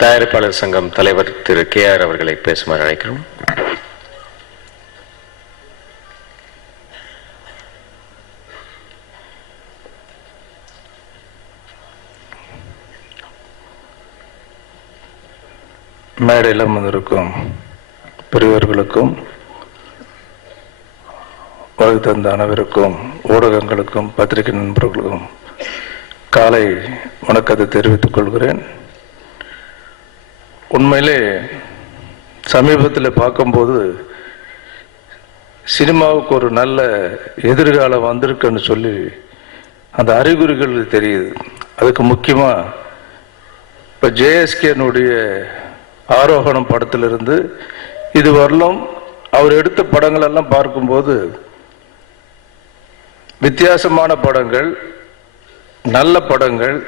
தயாரிப்பாளர் சங்கம் தலைவர் திரு KR அவர்களை பேசுமாறு அழைக்கிறோம். மேடையில் அமர்ந்திருக்கும் பெரியவர்களுக்கும் வருகை தந்த அனைவருக்கும் ஊடகங்களுக்கும் பத்திரிகை நண்பர்களுக்கும் காலை வணக்கத்தை தெரிவித்துக் கொள்கிறேன். உண்மையிலே சமீபத்தில் பார்க்கும்போது சினிமாவுக்கு ஒரு நல்ல எதிர்காலம் வந்திருக்குன்னு சொல்லி அந்த அறிகுறிகள் தெரியுது. அதுக்கு முக்கியமாக இப்போ JSKனுடைய ஆரோகணம் படத்திலிருந்து இது வரலும் அவர் எடுத்த படங்கள் எல்லாம் பார்க்கும்போது வித்தியாசமான படங்கள், நல்ல படங்கள்.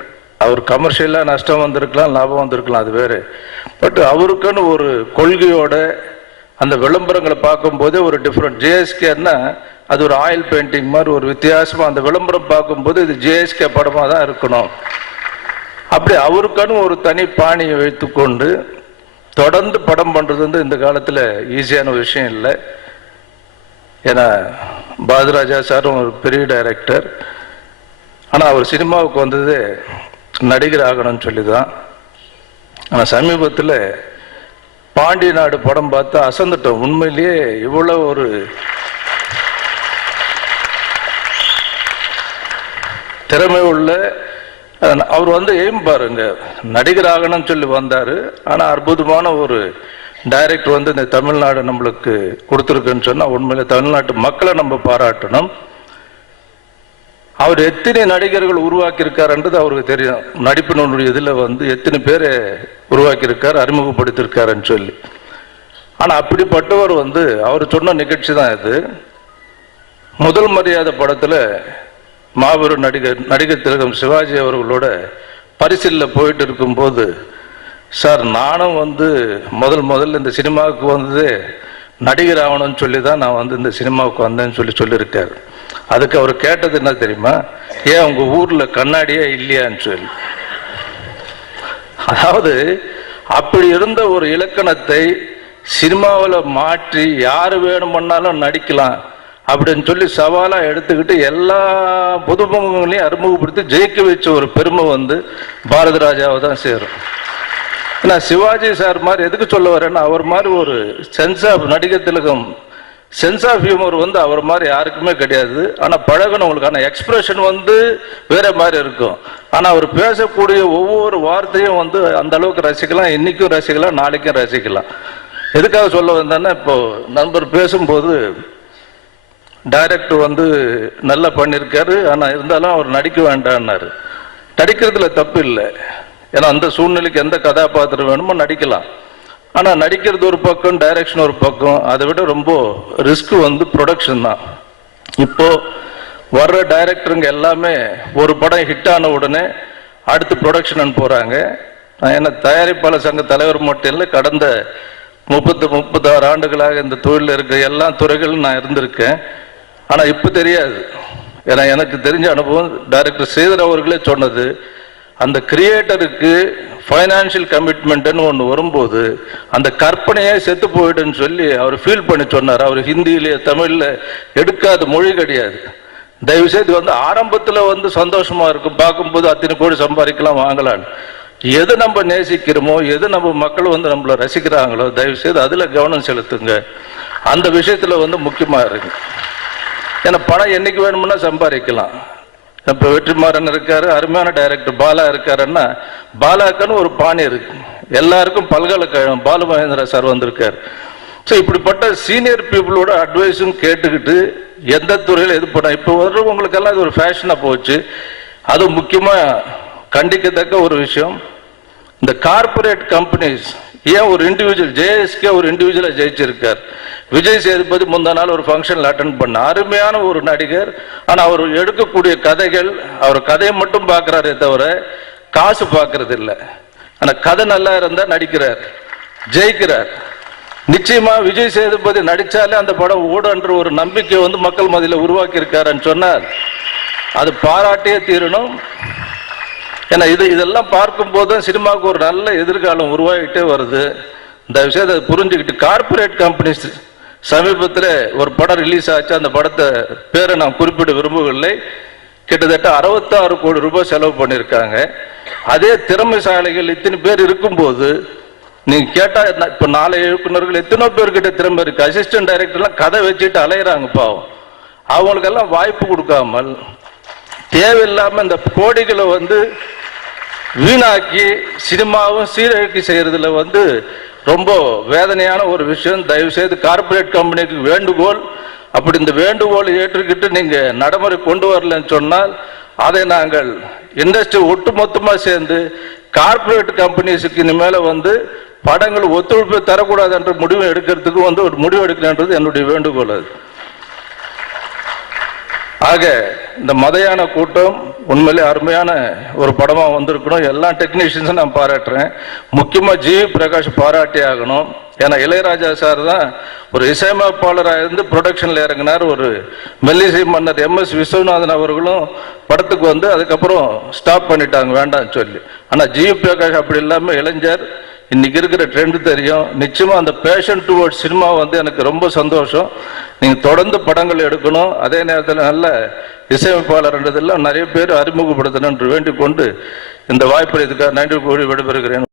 அவர் கமர்ஷியலாக நஷ்டம் வந்திருக்கலாம், லாபம் வந்திருக்கலாம், அது வேறு. பட் அவருக்குன்னு ஒரு கொள்கையோட அந்த விளம்பரங்களை பார்க்கும்போதே ஒரு டிஃப்ரெண்ட். JSKன்னா அது ஒரு ஆயில் பெயிண்டிங் மாதிரி ஒரு வித்தியாசமாக அந்த விளம்பரம் பார்க்கும்போது இது JSK படமாக தான் இருக்கணும். அப்படி அவருக்குன்னு ஒரு தனி பாணியை வைத்துக்கொண்டு தொடர்ந்து படம் பண்ணுறது வந்து இந்த காலத்தில் ஈஸியான விஷயம் இல்லை. ஏன்னா பாரதிராஜா சாரும் ஒரு பெரிய டைரக்டர். ஆனால் அவர் சினிமாவுக்கு வந்தது நடிகர் ஆகணும்னு சொல்லி தான். ஆனால் சமீபத்தில் பாண்டிய நாடு படம் பார்த்து அசந்துட்டோம். உண்மையிலேயே இவ்வளோ ஒரு திறமை உள்ள அவர் வந்து எய்ம் பாருங்க, நடிகர் ஆகணும்னு சொல்லி வந்தார். ஆனால் அற்புதமான ஒரு டைரக்டர் வந்து இந்த தமிழ்நாடு நம்மளுக்கு கொடுத்துருக்குன்னு சொன்னால் உண்மையிலே தமிழ்நாட்டு மக்களை நம்ம பாராட்டணும். அவர் எத்தனை நடிகர்கள் உருவாக்கியிருக்காருன்றது அவருக்கு தெரியும். நடிப்பினுடைய இதில் வந்து எத்தனை பேர் உருவாக்கியிருக்கார், அறிமுகப்படுத்தியிருக்காருன்னு சொல்லி. ஆனால் அப்படிப்பட்டவர் வந்து அவர் சொன்ன நிகழ்ச்சி தான் இது. முதல் மரியாதை படத்தில் மாபெரும் நடிகர் திலகம் சிவாஜி அவர்களோட பரிசிலில் போயிட்டு இருக்கும்போது, சார் நானும் வந்து முதல்ல இந்த சினிமாவுக்கு வந்தது நடிகர் ஆகணும்னு சொல்லி தான் நான் வந்து இந்த சினிமாவுக்கு வந்தேன்னு சொல்லியிருக்காரு. அதுக்கு அவர் கேட்டது என்ன தெரியுமா, ஏன் உங்க ஊர்ல கண்ணாடியே இல்லையான்னு சொல்லி. அதாவது அப்படி இருந்த ஒரு இலக்கணத்தை சினிமாவில் மாற்றி யாரு வேணும்னாலும் நடிக்கலாம் அப்படின்னு சொல்லி சவாலா எடுத்துக்கிட்டு எல்லா புதுமுகங்களையும் அறிமுகப்படுத்தி ஜெயிக்க வச்ச ஒரு பெருமை வந்து பாரதி ராஜாவை தான் சேரும். ஏன்னா சிவாஜி சார் மாதிரி எதுக்கு சொல்ல வரேன்னா, அவர் மாதிரி ஒரு சென்ஸ் ஆஃப் நடிகர் திலகம் சென்ஸ் ஆஃப் ஹியூமர் வந்து அவர் மாதிரி யாருக்குமே கிடையாது. ஆனால் பழகணுங்களுக்கான எக்ஸ்பிரஷன் வந்து வேற மாதிரி இருக்கும். ஆனால் அவர் பேசக்கூடிய ஒவ்வொரு வார்த்தையும் வந்து அந்த அளவுக்கு ரசிக்கலாம். இன்னைக்கும் ரசிக்கலாம், நாளைக்கும் ரசிக்கலாம். எதுக்காக சொல்ல வந்தேன்னா, இப்போ நண்பர் பேசும்போது டைரக்டர் வந்து நல்லா பண்ணியிருக்காரு, ஆனால் இருந்தாலும் அவர் நடிக்க வேண்டான்னாரு. நடிக்கிறதுல தப்பு இல்லை. ஏன்னா அந்த சூழ்நிலைக்கு எந்த கதாபாத்திரம் வேணுமோ நடிக்கலாம். ஆனால் நடிக்கிறது ஒரு பக்கம், டைரக்ஷன் ஒரு பக்கம். அதை விட ரொம்ப ரிஸ்க் வந்து ப்ரொடக்ஷன் தான். இப்போ வர்ற டைரக்டருங்க எல்லாமே ஒரு படம் ஹிட் ஆன உடனே அடுத்து ப்ரொடக்ஷன் போகிறாங்க. ஏன்னா தயாரிப்பாளர் சங்க தலைவர் மட்டும் இல்லை, கடந்த 36 ஆண்டுகளாக இந்த தொழிலில் இருக்கிற எல்லா துறைகளும் நான் இருந்திருக்கேன். ஆனால் இப்போ தெரியாது. ஏன்னா எனக்கு தெரிஞ்ச அனுபவம் டைரக்டர் ஸ்ரீதர் அவர்களே சொன்னது, அந்த கிரியேட்டருக்கு ஃபைனான்சியல் கமிட்மெண்ட்னு ஒன்று வரும்போது அந்த கற்பனையே செத்து போயிடுன்னு சொல்லி அவர் ஃபீல் பண்ணி சொன்னார். அவர் ஹிந்தியிலே தமிழில் எடுக்காத மொழி கிடையாது. தயவுசெய்து வந்து ஆரம்பத்தில் வந்து சந்தோஷமா இருக்கும், பார்க்கும்போது அத்தனை கோடி சம்பாதிக்கலாம் வாங்கலான்னு. எது நம்ம நேசிக்கிறோமோ, எது நம்ம மக்கள் வந்து நம்மளை ரசிக்கிறாங்களோ, தயவுசெய்து அதில் கவனம் செலுத்துங்க. அந்த விஷயத்தில் வந்து முக்கியமாக இருக்கு. ஏன்னா பணம் என்னைக்கு வேணும்னா சம்பாதிக்கலாம். இப்போ வெற்றிமாறன் இருக்காரு, அருமையான டைரக்டர் பாலா இருக்காருன்னா, பாலாக்குன்னு ஒரு பாணி இருக்கு. எல்லாருக்கும் பல்கலைக்கழகம் பாலு மகேந்திரா சார் வந்திருக்காரு. ஸோ இப்படிப்பட்ட சீனியர் பீப்புளோட அட்வைஸும் கேட்டுக்கிட்டு எந்த துறையில் எது பண்ண இப்போ வர்றவங்களுக்கெல்லாம் இது ஒரு ஃபேஷனாக போச்சு. அது முக்கியமாக கண்டிக்கத்தக்க ஒரு விஷயம். இந்த கார்பரேட் கம்பெனிஸ் ஏன் ஒரு இண்டிவிஜுவல் JSK ஒரு இண்டிவிஜுவலாக ஜெயிச்சிருக்கார். விஜய் சேதுபதி முந்தா நாள் ஒரு ஃபங்க்ஷனில் அட்டன் பண்ண அருமையான ஒரு நடிகர். ஆனால் அவர் எடுக்கக்கூடிய கதைகள், அவர் கதையை மட்டும் பார்க்குறாரே தவிர காசு பார்க்கறது இல்லை. ஆனால் கதை நல்லா இருந்தால் நடிக்கிறார், ஜெயிக்கிறார். நிச்சயமா விஜய் சேதுபதி நடிச்சாலே அந்த படம் ஓடுன்ற ஒரு நம்பிக்கை வந்து மக்கள் மத்தியில் உருவாக்கி இருக்காருன்னு சொன்னார். அது பாராட்டியே தீரணும். ஏன்னா இதெல்லாம் பார்க்கும்போது தான் சினிமாவுக்கு ஒரு நல்ல எதிர்காலம் உருவாகிட்டே வருது. இந்த விஷயத்தை புரிஞ்சுக்கிட்டு கார்பரேட் கம்பெனிஸ் சமீபத்தில் ஒரு படம் ரிலீஸ் ஆச்சு. அந்த படத்தை பேரை நான் குறிப்பிட விரும்பவில்லை. கிட்டத்தட்ட 66 கோடி ரூபாய் செலவு பண்ணியிருக்காங்க. அதே திறமைசாலிகள் இத்தனை பேர் இருக்கும்போது நீங்க கேட்டா இப்ப 4 இயக்குநர்கள் எத்தனோ பேர்கிட்ட திறமை இருக்கு. அசிஸ்டன்ட் டைரக்டர்லாம் கதை வச்சுட்டு அலையிறாங்க பாவம். அவங்களுக்கெல்லாம் வாய்ப்பு கொடுக்காமல் தேவையில்லாம இந்த கோடிகளை வீணாக்கி சினிமாவும் சீரழிக்கி செய்யறதுல ரொம்ப வேதனையான ஒரு விஷயம். தயவு செய்து கார்பரேட் கம்பெனிக்கு வேண்டுகோள், அப்படி இந்த வேண்டுகோளை ஏற்றுக்கிட்டு நீங்க நடைமுறை கொண்டு வரலன்னு சொன்னால் அதை நாங்கள் இண்டஸ்ட்ரி ஒட்டுமொத்தமா சேர்ந்து கார்பரேட் கம்பெனிஸுக்கு இனிமேல படங்கள் ஒத்துழைப்பு தரக்கூடாது என்ற முடிவு எடுக்கிறதுக்கு ஒரு முடிவு எடுக்கணுன்றது என்னுடைய வேண்டுகோள். அது ஆக இந்த மதையான கூட்டம் உண்மையிலே அருமையான ஒரு படமா வந்திருக்கணும். எல்லா டெக்னீஷியன்ஸும் நான் பாராட்டுறேன். முக்கியமா ஜிவி பிரகாஷ் பாராட்டி ஆகணும். ஏன்னா இளையராஜா சார் தான் ஒரு இசையமைப்பாளராக இருந்து ப்ரொடக்ஷன்ல இறங்கினார். ஒரு மெல்லிசை மன்னர் MS விஸ்வநாதன் அவர்களும் படத்துக்கு அதுக்கப்புறம் ஸ்டாப் பண்ணிட்டாங்க வேண்டாம்னு சொல்லி. ஆனா ஜிவி பிரகாஷ் அப்படி இல்லாம இளைஞர், இன்னைக்கு இருக்கிற ட்ரெண்ட் தெரியும். நிச்சயமா அந்த பேஷன் டுவர்ட்ஸ் சினிமா எனக்கு ரொம்ப சந்தோஷம். நீங்க தொடர்ந்து படங்கள் எடுக்கணும். அதே நேரத்தில் நல்ல இசையமைப்பாளர்ன்றதெல்லாம் நிறைய பேர் அறிமுகப்படுத்தணும் என்று வேண்டிக் கொண்டு இந்த வாய்ப்பை இதுக்காக நன்றி கூறி விடைபெறுகிறேன்.